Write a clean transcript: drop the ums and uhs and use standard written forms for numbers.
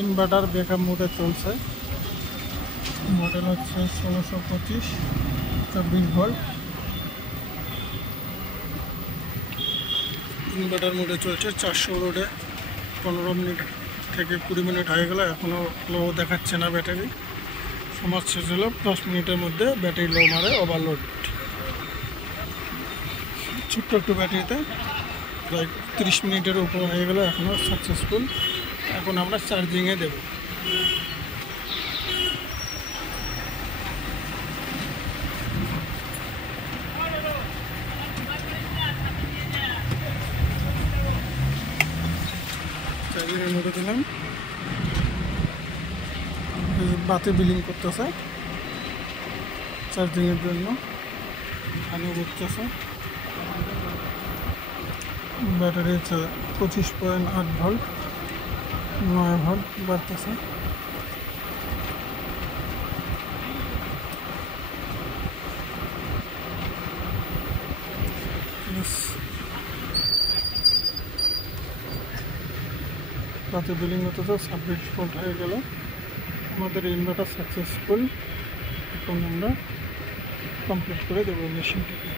Inverter backup মোডে চলছে। Model হচ্ছে 1625 24 ভোল্ট। ইনভার্টার মোডে চলছে 400 লোডে। 15 মিনিট থেকে 20 মিনিট হয়ে গেল, এখনও লো দেখাচ্ছে না ব্যাটারি। সময় শেষ হলো 10 মিনিটের মধ্যে ব্যাটারি লো মারে, ওভারলোড। ছোট্ট একটু ব্যাটারিতে প্রায় 30 মিনিটের উপর হয়ে গেল, এখনও সাকসেসফুল। এখন আমরা চার্জিংয়ে দেব। চার্জিংয়ের মধ্যে দিলাম, বাতি বিলিং করতেছে চার্জিংয়ের জন্য, আলো করতেছে। ব্যাটারি হচ্ছে 25.8 ভোল্ট, 9 ভোল্ট বাড়তেছে। রাতে বিলিং হতে তো 26 ভোল্ট হয়ে গেল। আমাদের ইনভার্টার সাকসেসফুল। এখন আমরা কমপ্লিট করে দেবো মেশিনটিকে।